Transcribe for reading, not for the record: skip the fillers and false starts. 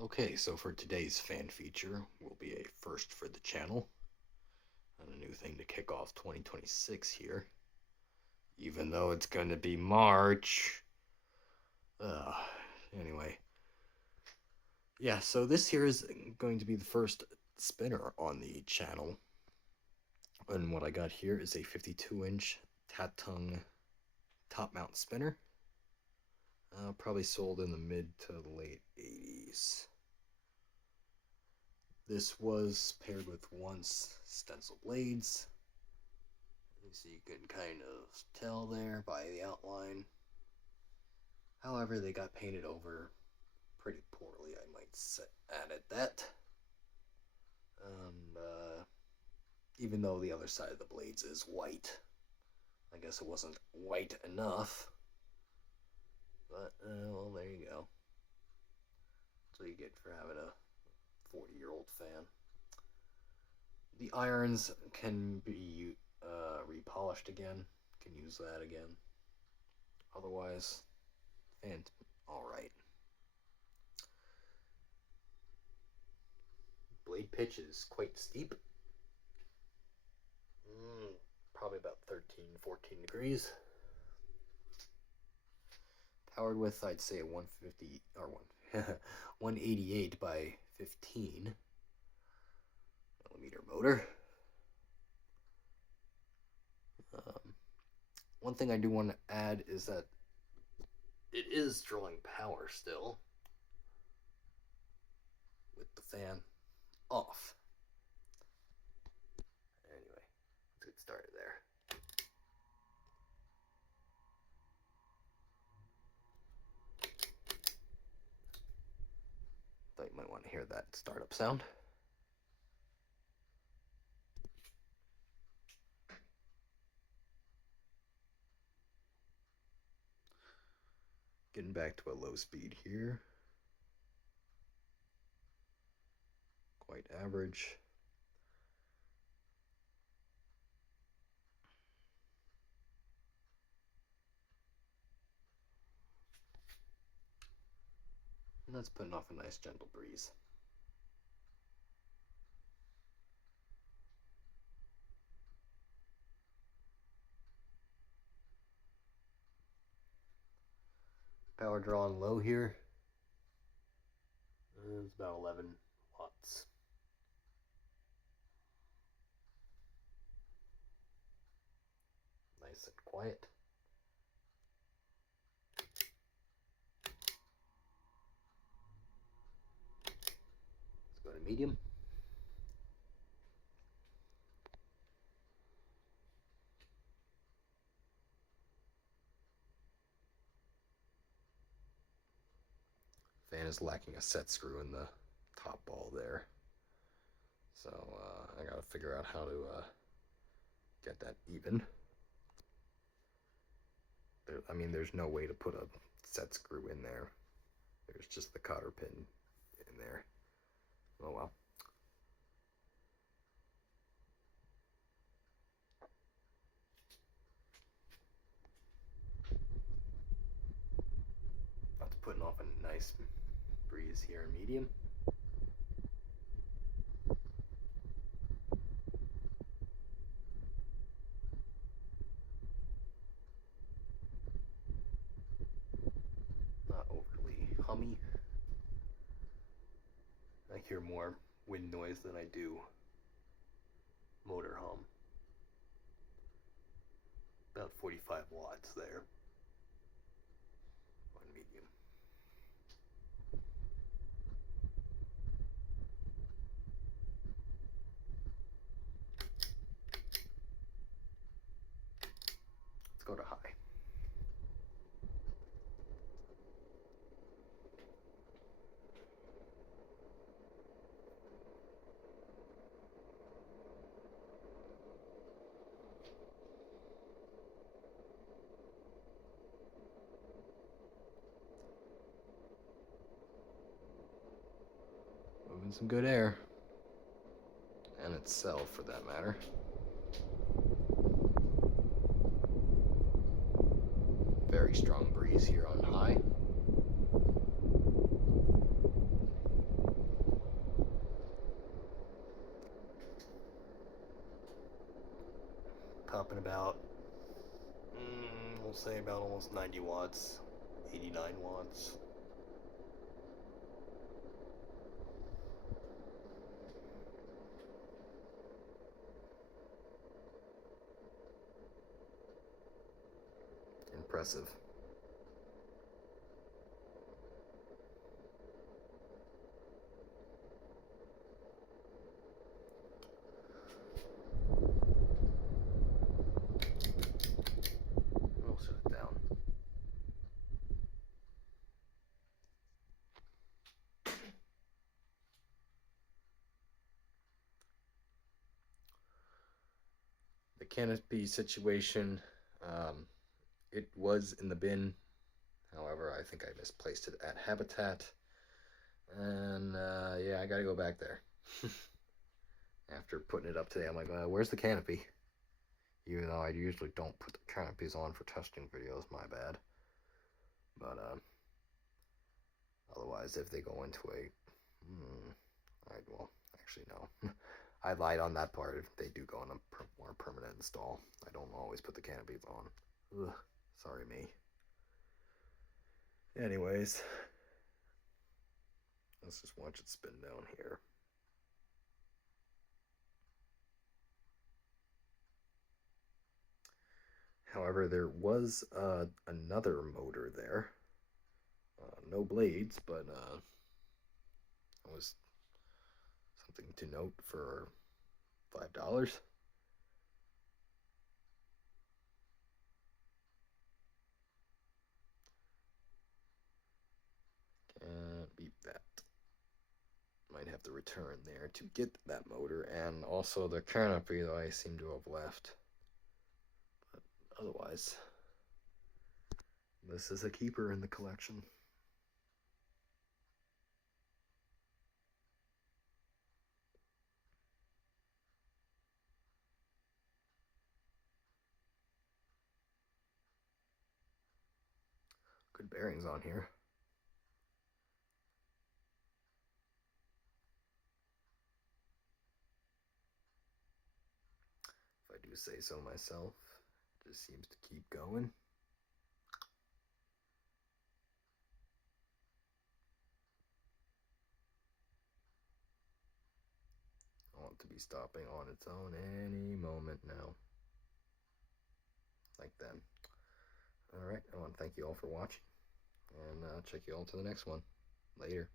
Okay, so for today's fan feature will be a first for the channel and a new thing to kick off 2026 here. Even though it's going to be March. Anyway. Yeah, so this here is going to be the first spinner on the channel. And what I got here is a 52-inch Tatung top mount spinner. Probably sold in the mid to late 80s. This was paired with once stencil blades. So you can kind of tell there by the outline. However, they got painted over pretty poorly, I might add at that. And even though the other side of the blades is white, I guess it wasn't white enough. But, well, there you go. That's what you get for having a 40-year-old fan. The irons can be repolished again. Can use that again. Otherwise, fan's alright. Blade pitch is quite steep. Probably about 13, 14 degrees. Powered with, I'd say, a 150 or 188 by 15 millimeter motor. One thing I do want to add is that it is drawing power still with the fan off. Anyway, let's get started there. Thought you might want to hear that startup sound. Getting back to a low speed here. Quite average. And that's putting off a nice gentle breeze. Power draw on low here. It's about 11 watts. Nice and quiet. Let's go to medium. Fan is lacking a set screw in the top ball there. So I gotta figure out how to get that even. There's no way to put a set screw in there. There's just the cotter pin in there. Oh well. That's putting off a nice breeze here in medium. Not overly hummy. I hear more wind noise than I do motor hum. About 45 watts there on medium. Let's go to high. Moving some good air. And itself, for that matter. Very strong breeze here on high. dropping about, we'll say about almost 90 watts, 89 watts. Impressive. We'll shut it down. The canopy situation, it was in the bin. However, I think I misplaced it at Habitat. And yeah, I gotta go back there. After putting it up today, I'm like, where's the canopy? Even though I usually don't put the canopies on for testing videos, my bad. But otherwise, if they go into a, well, actually no, I lied on that part. If they do go in a more permanent install, I don't always put the canopies on. Ugh, sorry me. Anyways, let's just watch it spin down here. However, there was another motor there. No blades, but it was something to note for $5. Can't beat that. Might have to return there to get that motor, and also the canopy that I seem to have left. But otherwise, this is a keeper in the collection. Good bearings on here. If I do say so myself, it just seems to keep going. I want to be stopping on its own any moment now. Like that. Alright, I want to thank you all for watching, and check you all to the next one. Later.